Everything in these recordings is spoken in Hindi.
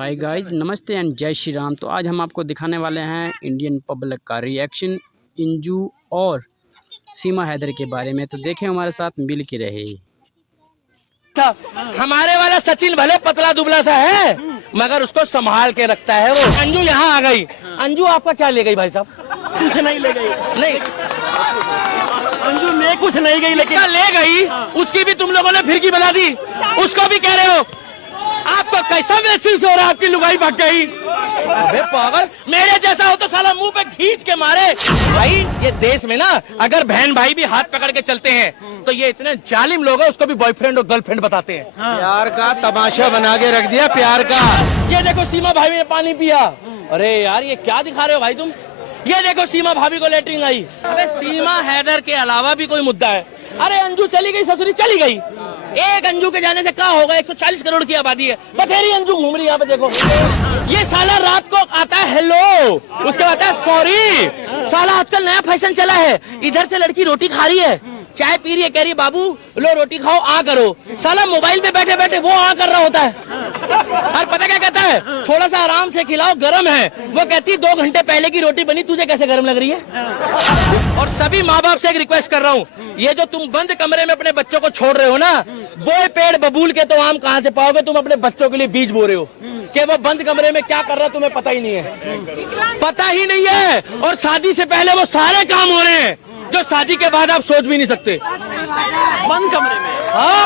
हाय गाइस, नमस्ते एंड जय श्री राम। तो आज हम आपको दिखाने वाले हैं इंडियन पब्लिक का रिएक्शन अंजू और सीमा हैदर के बारे में। तो देखें हमारे साथ मिल के रहे। हमारे वाला सचिन भले पतला दुबला सा है मगर उसको संभाल के रखता है वो। अंजू यहाँ आ गई। अंजू आपका क्या ले गई भाई साहब? कुछ नहीं ले गई। नहीं, अंजू ले कुछ नहीं गई, लेकिन ले गई। उसकी भी तुम लोगों ने फिरकी बना दी। उसको भी कह रहे हो। आपको कैसा महसूस हो रहा है? आपकी लुगाई भाग गई। अबे पागल, मेरे जैसा हो तो साला मुंह पे खींच के मारे। भाई ये देश में ना अगर बहन भाई भी हाथ पकड़ के चलते हैं तो ये इतने जालिम लोग हैं, उसको भी बॉयफ्रेंड और गर्लफ्रेंड बताते हैं। प्यार का तमाशा बना के रख दिया, प्यार का। ये देखो सीमा भाभी ने पानी पिया। अरे यार ये क्या दिखा रहे हो भाई तुम? ये देखो सीमा भाभी को लेटरिन आई। अरे सीमा हैदर के अलावा भी कोई मुद्दा है? अरे अंजू चली गई, ससुरी चली गई। एक अंजू के जाने से क्या होगा? 140 करोड़ की आबादी है, बथेरी अंजू घूम रही है। यहाँ पे देखो ये साला रात को आता है हेलो, उसके बाद आता है सॉरी। साला आजकल नया फैशन चला है, इधर से लड़की रोटी खा रही है, चाय पी रही है, कह रही है बाबू लो रोटी खाओ, आ करो। साला मोबाइल पे बैठे बैठे वो आ कर रहा होता है। और पता क्या कहता है? थोड़ा सा आराम से खिलाओ, गरम है। वो कहती है 2 घंटे पहले की रोटी बनी, तुझे कैसे गरम लग रही है? और सभी माँ बाप से एक रिक्वेस्ट कर रहा हूँ, ये जो तुम बंद कमरे में अपने बच्चों को छोड़ रहे हो ना, बोए पेड़ बबूल के तो आम कहाँ से पाओगे? तुम अपने बच्चों के लिए बीज बो रहे हो कि वो बंद कमरे में क्या कर रहा है तुम्हें पता ही नहीं है। पता ही नहीं है। और शादी से पहले वो सारे काम हो रहे हैं जो शादी के बाद आप सोच भी नहीं सकते। बंद कमरे में। हाँ,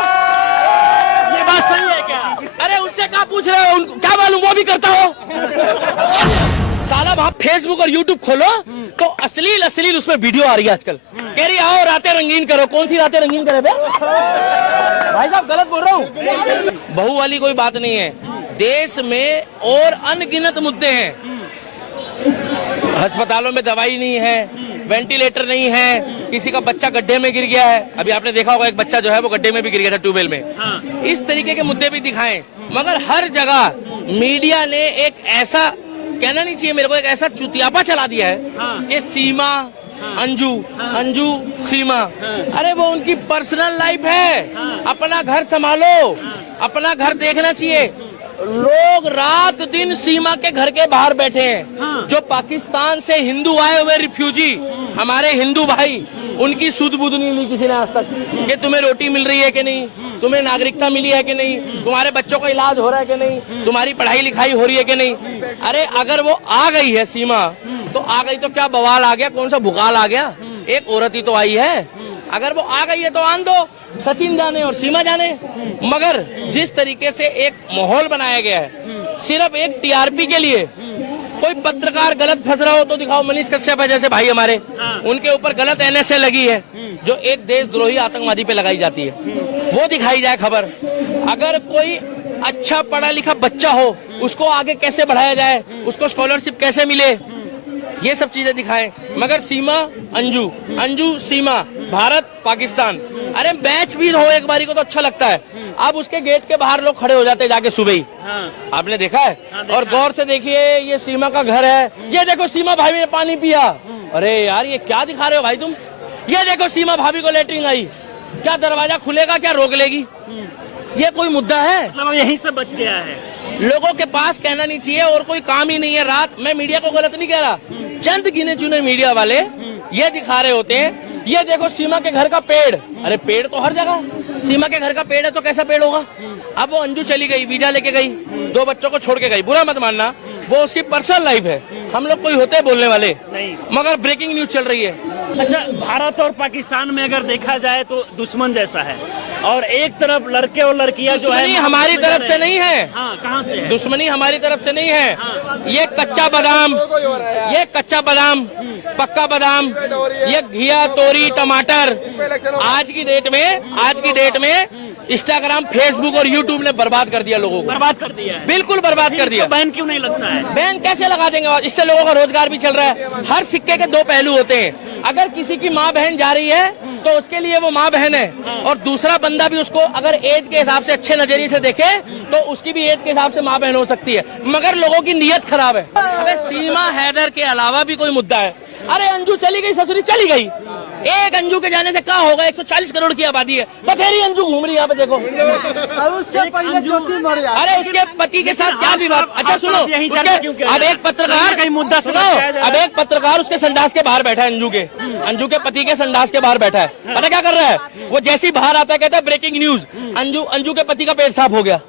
ये बात सही है क्या? अरे उनसे क्या पूछ रहे हो? क्या मालूम वो भी करता हो? साला आप फेसबुक और यूट्यूब खोलो तो अश्लील उसमें वीडियो आ रही है आजकल। कह रही आओ रातें रंगीन करो। कौन सी रातें रंगीन करे बे? भाई साहब गलत बोल रहा हूँ। बहू वाली कोई बात नहीं है। देश में और अनगिनत मुद्दे हैं। अस्पतालों में दवाई नहीं है, वेंटिलेटर नहीं है, किसी का बच्चा गड्ढे में गिर गया है। अभी आपने देखा होगा एक बच्चा जो है वो गड्ढे में भी गिर गया था, ट्यूबवेल में। इस तरीके के मुद्दे भी दिखाएं, मगर हर जगह मीडिया ने एक ऐसा, कहना नहीं चाहिए मेरे को, एक ऐसा चुतियापा चला दिया है कि सीमा अंजू, अंजू सीमा। अरे वो उनकी पर्सनल लाइफ है, अपना घर संभालो, अपना घर देखना चाहिए। लोग रात दिन सीमा के घर के बाहर बैठे हैं। जो पाकिस्तान से हिंदू आए हुए रिफ्यूजी, हमारे हिंदू भाई, उनकी सुध बुध नहीं ली किसी ने आज तक कि तुम्हें रोटी मिल रही है कि नहीं, तुम्हें नागरिकता मिली है कि नहीं, तुम्हारे बच्चों का इलाज हो रहा है कि नहीं, तुम्हारी पढ़ाई लिखाई हो रही है कि नहीं। अरे अगर वो आ गई है सीमा तो आ गई तो क्या बवाल आ गया? कौन सा भुकाल आ गया? एक औरत ही तो आई है। अगर वो आ गई है तो आन दो, सचिन जाने और सीमा जाने। मगर जिस तरीके से एक माहौल बनाया गया है सिर्फ एक टीआरपी के लिए, कोई पत्रकार गलत फंस रहा हो तो दिखाओ। मनीष कश्यप है जैसे भाई हमारे, उनके ऊपर गलत एनएसए लगी है जो एक देशद्रोही आतंकवादी पे लगाई जाती है, वो दिखाई जाए खबर। अगर कोई अच्छा पढ़ा लिखा बच्चा हो उसको आगे कैसे बढ़ाया जाए, उसको स्कॉलरशिप कैसे मिले, ये सब चीजें दिखाएं। मगर सीमा अंजू, अंजू सीमा, भारत पाकिस्तान। अरे मैच भी हो एक बारी को तो अच्छा लगता है। अब उसके गेट के बाहर लोग खड़े हो जाते हैं जाके सुबह ही। आपने देखा है? और गौर से देखिए, ये सीमा का घर है। ये देखो सीमा भाभी ने पानी पिया। अरे यार ये क्या दिखा रहे हो भाई तुम? ये देखो सीमा भाभी को लेटरिन आई। क्या दरवाजा खुलेगा? क्या रोक लेगी? ये कोई मुद्दा है? मतलब यहीं से बच गया है। लोगों के पास कहना नहीं चाहिए और कोई काम ही नहीं है। रात मैं मीडिया को गलत नहीं कह रहा, चंद गिने चुने मीडिया वाले ये दिखा रहे होते हैं। ये देखो सीमा के घर का पेड़। अरे पेड़ तो हर जगह, सीमा के घर का पेड़ है तो कैसा पेड़ होगा? अब वो अंजू चली गई, वीजा लेके गई, 2 बच्चों को छोड़ के गई। बुरा मत मानना, वो उसकी पर्सनल लाइफ है, हम लोग कोई होते हैं बोलने वाले नहीं। मगर ब्रेकिंग न्यूज चल रही है। अच्छा, भारत और पाकिस्तान में अगर देखा जाए तो दुश्मन जैसा है, और एक तरफ लड़के और लड़कियां जो है हमारी तरफ से नहीं है। हाँ, कहाँ से है? दुश्मनी हमारी तरफ से नहीं है। ये कच्चा बादाम, ये कच्चा बादाम, पक्का बादाम, ये घिया, तोरी, टमाटर आज की डेट में इंस्टाग्राम, फेसबुक और यूट्यूब ने बर्बाद कर दिया लोगों को। बर्बाद कर दिया है, बिल्कुल बर्बाद कर दिया। बैन क्यों नहीं लगता है? बैन कैसे लगा देंगे? इससे लोगों का रोजगार भी चल रहा है। हर सिक्के के 2 पहलू होते हैं। अगर किसी की माँ बहन जा रही है तो उसके लिए वो माँ बहन है, और दूसरा बंदा भी उसको अगर एज के हिसाब से अच्छे नजरिए से देखे तो उसकी भी एज के हिसाब से माँ बहन हो सकती है। मगर लोगों की नीयत खराब है। अरे सीमा हैदर के अलावा भी कोई मुद्दा है? अरे अंजू चली गई, ससुरी चली गई। एक अंजू के जाने से क्या होगा? 140 करोड़ की आबादी है, बथेरी अंजू घूम रही है यहाँ पे, देखो। उससे पहले ज्योति मौर्य। अरे उसके पति के साथ क्या विवाद? अच्छा सुनो, अब एक पत्रकार, कहीं मुद्दा सुनो, अब एक पत्रकार उसके संडास के बाहर बैठा है, अंजू के पति के संडास के बाहर बैठा है। पता क्या कर रहा है वो? जैसे ही बाहर आता है कहता है ब्रेकिंग न्यूज, अंजू के पति का पेट साफ हो गया।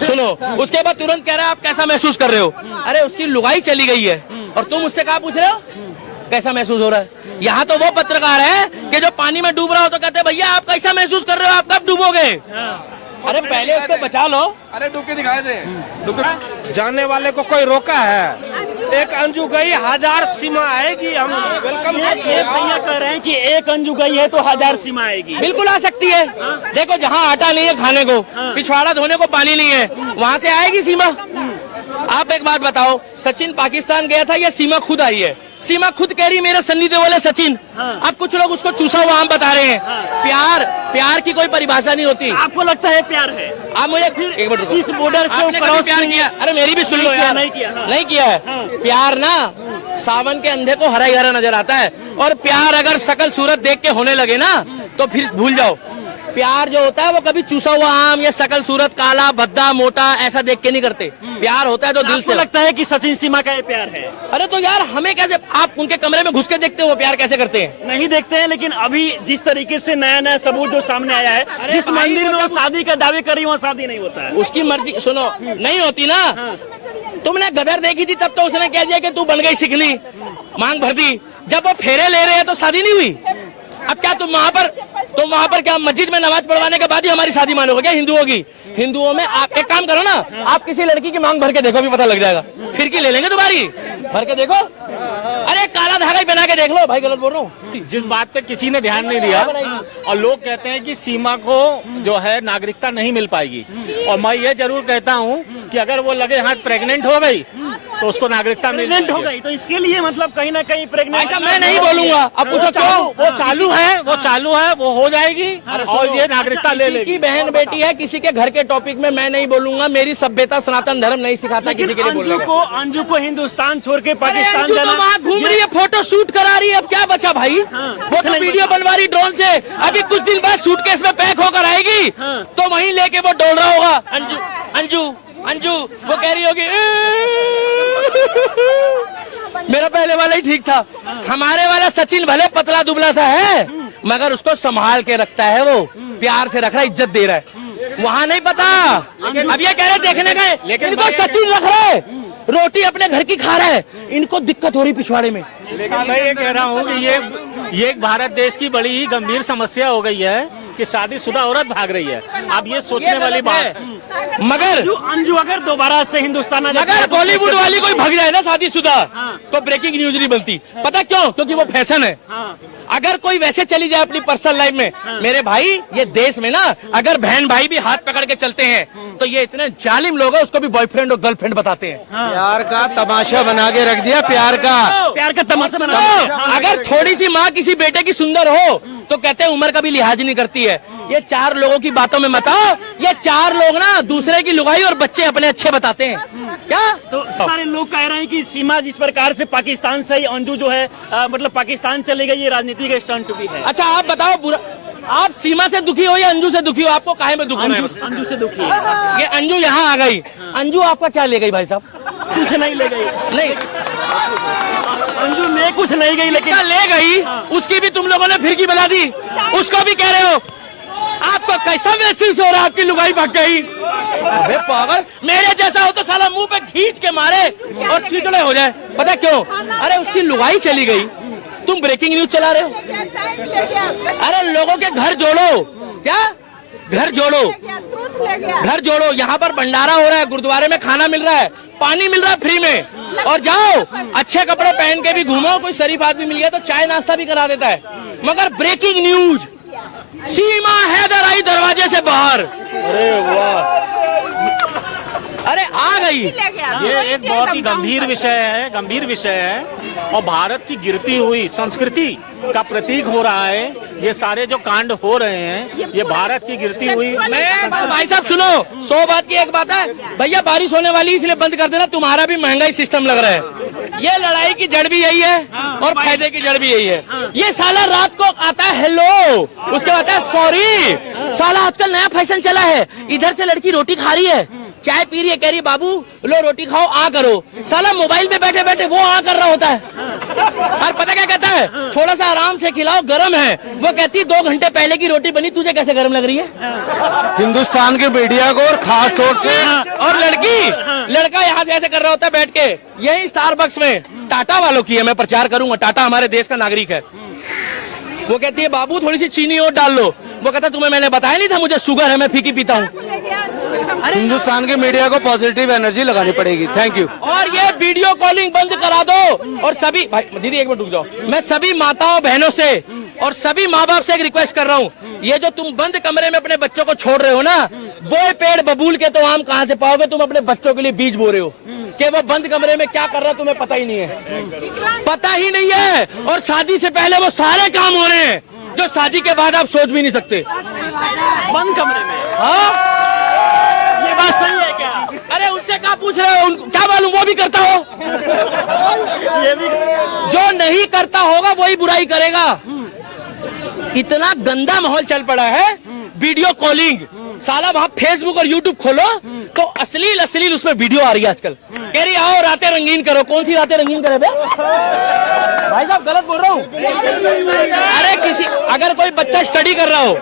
सुनो, उसके बाद तुरंत कह रहा है आप कैसा महसूस कर रहे हो? अरे उसकी लुगाई चली गई है और तुम उससे क्या पूछ रहे हो कैसा महसूस हो रहा है? यहाँ तो वो पत्रकार है कि जो पानी में डूब रहा हो तो कहते हैं भैया आप कैसा महसूस कर रहे हो, आप कब डूबोगे? अरे पहले उसको बचा लो। अरे डूब के दिखाए थे। जाने वाले को कोई रोका है? एक अंजू गई, 1000 सीमा आएगी। हम वेलकम भैया कह रहे हैं कि एक अंजू गई है तो 1000 सीमा आएगी। बिल्कुल आ सकती है। देखो जहाँ आटा नहीं है खाने को, पिछवाड़ा धोने को पानी नहीं है, वहाँ से आएगी सीमा। आप एक बात बताओ, सचिन पाकिस्तान गया था या सीमा खुद आई है? सीमा खुद कह रही मेरा सन्नी देओल है सचिन। अब कुछ लोग उसको चूसा हुआ आम बता रहे हैं। प्यार की कोई परिभाषा नहीं होती। आपको लगता है प्यार है? आप मुझे एक मिनट, जिस बॉर्डर से क्रॉस प्यार किया? अरे मेरी भी सुन लो यार, नहीं किया है। प्यार ना सावन के अंधे को हरा ही हरा नजर आता है, और प्यार अगर शकल सूरत देख के होने लगे ना तो फिर भूल जाओ। प्यार जो होता है वो कभी चूसा हुआ आम या शकल सूरत काला भद्दा मोटा ऐसा देख के नहीं करते। प्यार होता है तो दिल से। लगता है कि सचिन सीमा का ये प्यार है? अरे तो यार हमें कैसे, आप उनके कमरे में घुस के देखते हो वो प्यार कैसे करते हैं? नहीं देखते हैं, लेकिन अभी जिस तरीके से नया नया सबूत जो सामने आया है, जिस मंदिर में वो शादी का दावे करी वहाँ शादी नहीं होता है। उसकी मर्जी, सुनो, नहीं होती ना। तुमने गदर देखी थी तब तो उसने कह दिया कि तू बन गई शिकली, मांग भर दी। जब वो फेरे ले रहे हैं तो शादी नहीं हुई। अब क्या तुम वहाँ पर क्या मस्जिद में नमाज पढ़वाने के बाद ही हमारी शादी मानोगे क्या हिंदुओं की? हिंदुओं में आप एक काम करो ना, आप किसी लड़की की मांग भर के देखो, भी पता लग जाएगा। फिर की ले लेंगे तुम्हारी, भर के देखो। अरे काला धागा ही बना के देख लो। भाई गलत बोल रहा हूँ? जिस बात पे किसी ने ध्यान नहीं दिया, और लोग कहते हैं कि सीमा को जो है नागरिकता नहीं मिल पाएगी, और मैं ये जरूर कहता हूँ कि अगर वो लगे हाथ प्रेग्नेंट हो गई तो उसको नागरिकता मिल गई, तो इसके लिए मतलब कहीं ना कहीं प्रेग्नेंट। ऐसा मैं नहीं बोलूंगा। अब पूछो वो चालू है, वो हो जाएगी और ये नागरिकता ले लेगी। किसी की बहन बेटी है, किसी के घर के टॉपिक में मैं नहीं बोलूंगा। मेरी सभ्यता सनातन धर्म नहीं सिखाता किसी के लिए बोलने को। अंजू को हिंदुस्तान छोड़ के पाकिस्तान जाना, तो वहाँ घूम रही है, फोटो शूट करा रही है। अब क्या बचा भाई? वो तो वीडियो बनवा रही ड्रोन से। अभी कुछ दिन बाद सूटकेस में पैक होकर आएगी तो वहीं लेके वो डोल रहा होगा। अंजू वो कह रही होगी मेरा पहले वाला ही ठीक था। हमारे वाला सचिन भले पतला दुबला सा है, मगर उसको संभाल के रखता है, वो प्यार से रख रहा है, इज्जत दे रहा है। वहाँ नहीं पता। अब ये कह रहे देखने गए, लेकिन इनको सचिन रख रहा है, रोटी अपने घर की खा रहा है, इनको दिक्कत हो रही पिछवाड़े में। लेकिन मैं ये कह रहा हूँ कि ये एक भारत देश की बड़ी ही गंभीर समस्या हो गई है कि शादीशुदा औरत भाग रही है। अब ये सोचने वाली बात, मगर अंजू अगर दोबारा से हिंदुस्तान आ जाए, अगर बॉलीवुड वाली कोई भाग जाए ना शादीशुदा, तो ब्रेकिंग न्यूज नहीं बनती। पता क्यों? क्योंकि वो फैशन है। अगर कोई वैसे चली जाए अपनी पर्सनल लाइफ में, मेरे भाई ये देश में ना अगर बहन भाई भी हाथ पकड़ के चलते हैं तो ये इतने जालिम लोग हैं, उसको भी बॉयफ्रेंड और गर्लफ्रेंड बताते हैं। प्यार का तमाशा बना के रख दिया, प्यार का तमाशा बना। अगर थोड़ी सी माँ किसी बेटे की सुंदर हो तो कहते हैं उम्र का भी लिहाज नहीं करती है। ये 4 लोगों की बातों में मत आओ। ये 4 लोग ना दूसरे की लुगाई और बच्चे अपने अच्छे बताते हैं। क्या तो सारे लोग कह रहे हैं कि सीमा जिस प्रकार से पाकिस्तान से ही अंजू जो है मतलब पाकिस्तान चले गई, ये राजनीति का स्टंट भी है। अच्छा आप बताओ, बुरा आप सीमा से दुखी हो या अंजू से दुखी हो? आपको काहे में दुख? अंजू से दुखी है। ये अंजू यहाँ आ गई, अंजू आपका क्या ले गई भाई साहब? कुछ नहीं ले गई। नहीं, अंजू ले कुछ नहीं गई, लेकिन ले गई उसकी भी तुम लोगों ने फिरकी बना दी। उसको भी कह रहे हो। आपको कैसा महसूस हो रहा है? आपकी लुगाई भाग गई। अबे पागल, मेरे जैसा हो तो साला मुंह पे खींच के मारे और चिचड़े हो जाए। पता क्यों? अरे उसकी लुगाई चली गई, तुम ब्रेकिंग न्यूज चला रहे हो। अरे लोगों के घर जोड़ो। क्या घर जोड़ो? घर जोड़ो। यहाँ पर भंडारा हो रहा है, गुरुद्वारे में खाना मिल रहा है, पानी मिल रहा है फ्री में, और जाओ अच्छे कपड़े पहन के भी घूमो। कोई शरीफ आदमी मिल गया तो चाय नाश्ता भी करा देता है। मगर ब्रेकिंग न्यूज, सीमा हैदर आई दरवाजे से बाहर। अरे वाह, अरे आ गई। ये एक बहुत ही गंभीर विषय है और भारत की गिरती हुई संस्कृति का प्रतीक हो रहा है। ये सारे जो कांड हो रहे हैं ये भारत की गिरती हुई। भाई साहब सुनो, 100 बात की एक बात है भैया, बारिश होने वाली इसलिए बंद कर देना। तुम्हारा भी महंगाई सिस्टम लग रहा है। ये लड़ाई की जड़ भी यही है और फायदे की जड़ भी यही है। ये साला रात को आता है हेलो, उसके बाद आता है सॉरी। साला आजकल नया फैशन चला है, इधर से लड़की रोटी खा रही है, चाय पी रही है, कह रही बाबू लो रोटी खाओ आ करो। साला मोबाइल में बैठे बैठे वो आ कर रहा होता है और पता क्या कहता है, थोड़ा सा आराम से खिलाओ गर्म है। वो कहती 2 घंटे पहले की रोटी बनी, तुझे कैसे गर्म लग रही है। हिंदुस्तान के मीडिया को और खास तौर से और लड़का यहाँ से ऐसे कर रहा होता है बैठ के। यही स्टारबक्स में टाटा वालों की है, मैं प्रचार करूंगा, टाटा हमारे देश का नागरिक है। वो कहती है बाबू थोड़ी सी चीनी और डाल लो। वो कहता तुम्हें मैंने बताया नहीं था मुझे शुगर है, मैं फीकी पीता हूँ। हिंदुस्तान के मीडिया को पॉजिटिव एनर्जी लगानी पड़ेगी। Thank you. और ये वीडियो कॉलिंग बंद करा दो। और सभी भाई दीदी एक मिनट रुक जाओ, मैं सभी माताओं बहनों से और सभी माँ बाप से एक रिक्वेस्ट कर रहा हूँ, ये जो तुम बंद कमरे में अपने बच्चों को छोड़ रहे हो ना, बोए पेड़ बबूल के तो आम कहाँ से पाओगे। तुम अपने बच्चों के लिए बीज बो रहे हो कि वो बंद कमरे में क्या कर रहा है तुम्हें पता ही नहीं है, पता ही नहीं है। और शादी से पहले वो सारे काम हो रहे हैं जो शादी के बाद आप सोच भी नहीं सकते। बंद कमरे में, हाँ ये बात सही है क्या? अरे उनसे क्या पूछ रहे हो, क्या मालूम वो भी करता हो। ये भी जो नहीं करता होगा वही बुराई करेगा। इतना गंदा माहौल चल पड़ा है वीडियो कॉलिंग। साला वहाँ फेसबुक और यूट्यूब खोलो तो अश्लील उसमें वीडियो आ रही है आजकल। कह रही आओ रातें रंगीन करो। कौन सी रातें रंगीन करे बे? भाई साहब गलत बोल रहा हूँ। अरे अगर कोई बच्चा स्टडी कर रहा हो,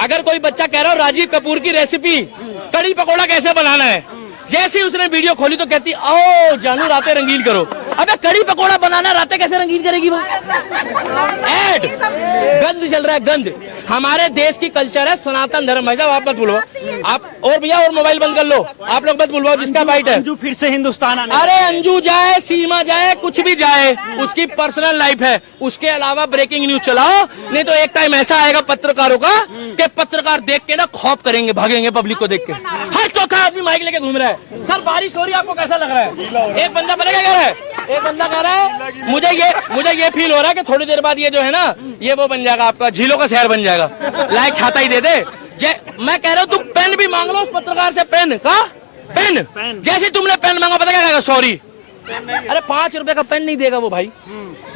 अगर कोई बच्चा कह रहा हो राजीव कपूर की रेसिपी कड़ी पकौड़ा कैसे बनाना है, जैसे ही उसने वीडियो खोली तो कहती आओ जानू रातें रंगीन करो। अबे कड़ी पकौड़ा बनाना रातें कैसे रंगीन करेगी वो? ऐड गंद चल रहा है, गंद। हमारे देश की कल्चर है सनातन धर्म। भाई साहब आप मत बोलो, आप और भैया और मोबाइल बंद कर लो, आप लोग मत बोलवाओ जिसका बाइट है। अंजू फिर से हिंदुस्तान आने। अरे अंजू जाए, सीमा जाए, कुछ भी जाए, उसकी पर्सनल लाइफ है। उसके अलावा ब्रेकिंग न्यूज चलाओ, नहीं तो एक टाइम ऐसा आएगा पत्रकारों का कि पत्रकार देख के ना खौफ करेंगे, भागेंगे पब्लिक को देख के। हर चौथा आदमी माइक लेके घूम रहा है। सर बारिश हो रही है, आपको कैसा लग रहा है? एक बंदा पता क्या कह रहा है, एक बंदा कह रहा है मुझे ये फील हो रहा है कि थोड़ी देर बाद ये जो है ना ये वो बन जाएगा, आपका झीलों का शहर बन जाएगा, लाइक छाता ही दे दे। मैं कह रहा हूँ तुम पेन भी मांग लो उस पत्रकार से। पेन का पेन जैसे तुमने पेन मांगा पता क्या कहेगा, सॉरी। अरे 5 रुपए का पेन नहीं देगा वो भाई।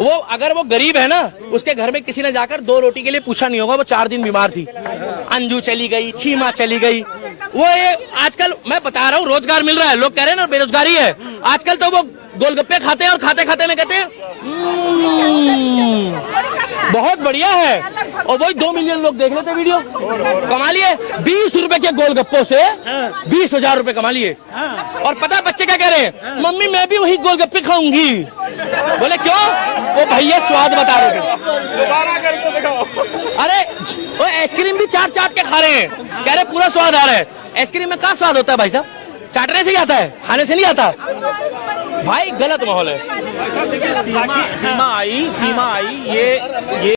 वो अगर वो गरीब है ना, उसके घर में किसी ने जाकर 2 रोटी के लिए पूछा नहीं होगा। वो 4 दिन बीमार थी, अंजू चली गई, छीमा चली गई। वो ये आजकल मैं बता रहा हूँ रोजगार मिल रहा है, लोग कह रहे हैं ना बेरोजगारी है। आजकल तो वो गोलगप्पे खाते हैं और खाते खाते में कहते हैं बहुत बढ़िया है, और वही 2 मिलियन लोग देख लेते वीडियो। कमा लिए 20 रुपए के गोलगप्पों से 20,000 रुपए कमा लिए। और पता है बच्चे क्या कह रहे हैं, मम्मी मैं भी वही गोलगप्पे खाऊंगी। बोले क्यों? वो भैया स्वाद बता रहे थे। अरे वो आइसक्रीम भी चाट के खा रहे हैं, कह रहे पूरा स्वाद आ रहा है। आइसक्रीम में क्या स्वाद होता है भाई साहब? चाटने से ही आता है, खाने से नहीं आता। भाई गलत माहौल है। सीमा आई ये